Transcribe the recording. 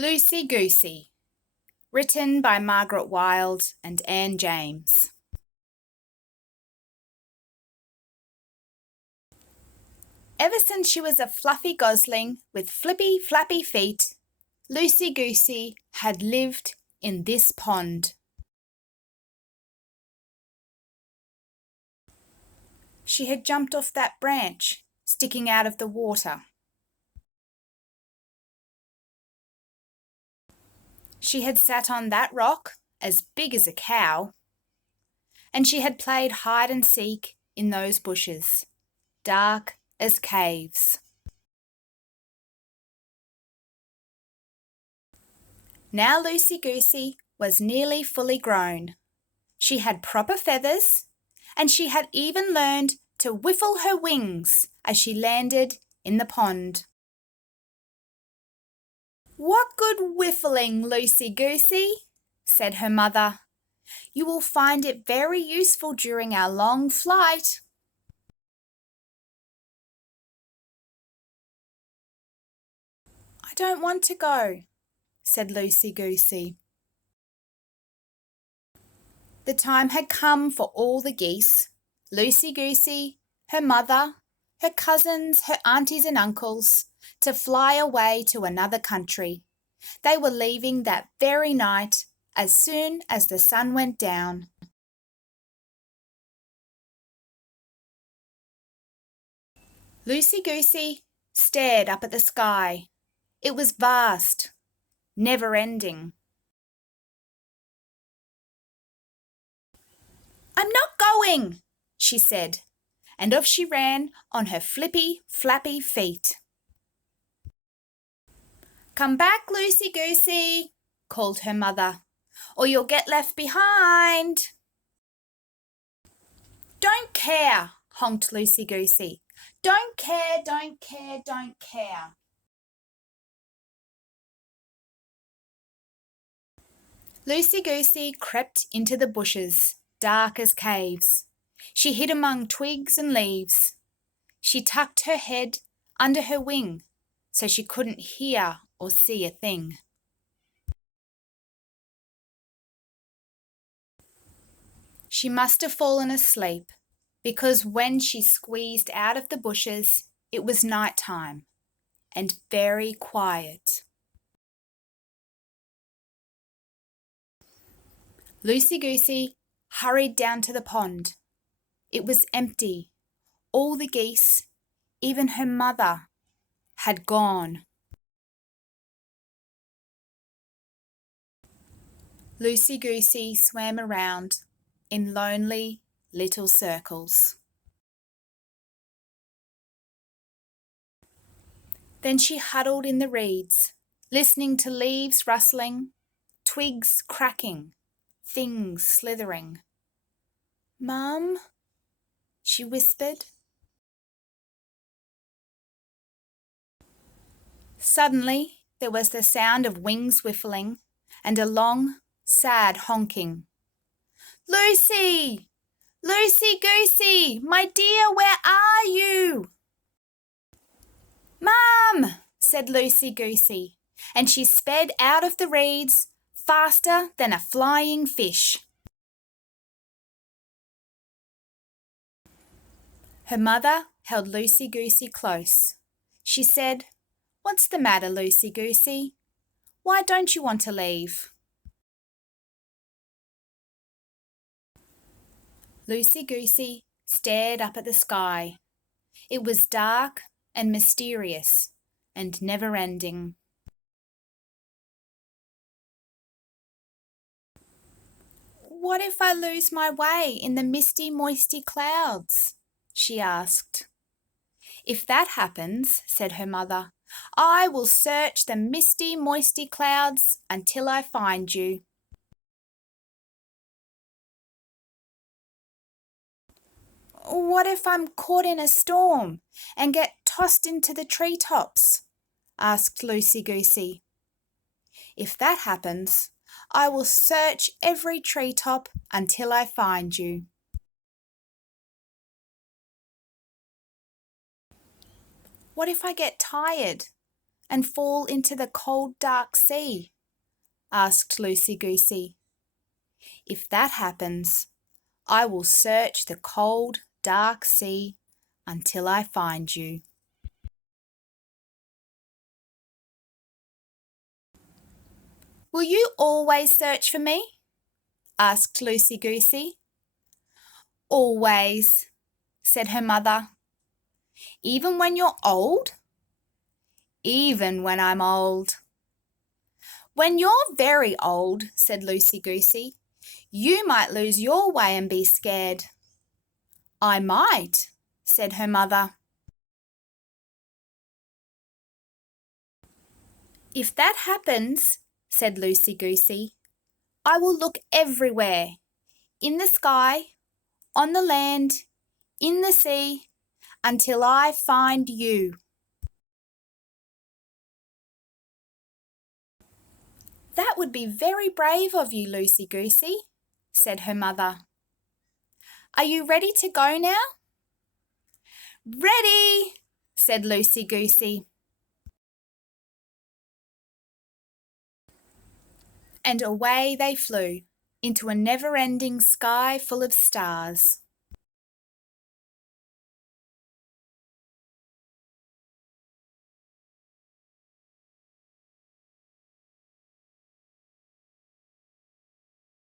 Lucy Goosey, written by Margaret Wild and Anne James. Ever since she was a fluffy gosling with flippy, flappy feet, Lucy Goosey had lived in this pond. She had jumped off that branch sticking out of the water. She had sat on that rock as big as a cow, and she had played hide and seek in those bushes, dark as caves. Now Lucy Goosey was nearly fully grown. She had proper feathers, and she had even learned to whiffle her wings as she landed in the pond. "What good whiffling, Lucy Goosey," said her mother. "You will find it very useful during our long flight." "I don't want to go," said Lucy Goosey. The time had come for all the geese, Lucy Goosey, her mother, her cousins, her aunties and uncles, to fly away to another country. They were leaving that very night as soon as the sun went down. Lucy Goosey stared up at the sky. It was vast, never-ending. "I'm not going," she said, and off she ran on her flippy, flappy feet. "Come back, Lucy Goosey," called her mother, "or you'll get left behind." "Don't care," honked Lucy Goosey. "Don't care, don't care, don't care." Lucy Goosey crept into the bushes, dark as caves. She hid among twigs and leaves. She tucked her head under her wing so she couldn't hear or see a thing. She must have fallen asleep, because when she squeezed out of the bushes, it was night time and very quiet. Lucy Goosey hurried down to the pond. It was empty. All the geese, even her mother, had gone. Lucy Goosey swam around in lonely little circles. Then she huddled in the reeds, listening to leaves rustling, twigs cracking, things slithering. "Mum," she whispered. Suddenly there was the sound of wings whiffling and a long, sad honking. "Lucy! Lucy Goosey! My dear, where are you?" "Mum!" said Lucy Goosey, and she sped out of the reeds faster than a flying fish. Her mother held Lucy Goosey close. She said, "What's the matter, Lucy Goosey? Why don't you want to leave?" Lucy Goosey stared up at the sky. It was dark and mysterious and never-ending. "What if I lose my way in the misty, moisty clouds?" she asked. "If that happens," said her mother, "I will search the misty, moisty clouds until I find you." "What if I'm caught in a storm and get tossed into the treetops?" asked Lucy Goosey. "If that happens, I will search every treetop until I find you." "What if I get tired and fall into the cold, dark sea?" asked Lucy Goosey. "If that happens, I will search the cold, dark sea until I find you." "Will you always search for me?" asked Lucy Goosey. "Always," said her mother. "Even when you're old?" "Even when I'm old." "When you're very old," said Lucy Goosey, "you might lose your way and be scared." "I might," said her mother. "If that happens," said Lucy Goosey, "I will look everywhere, in the sky, on the land, in the sea, until I find you." "That would be very brave of you, Lucy Goosey," said her mother. "Are you ready to go now?" "Ready," said Lucy Goosey. And away they flew into a never-ending sky full of stars.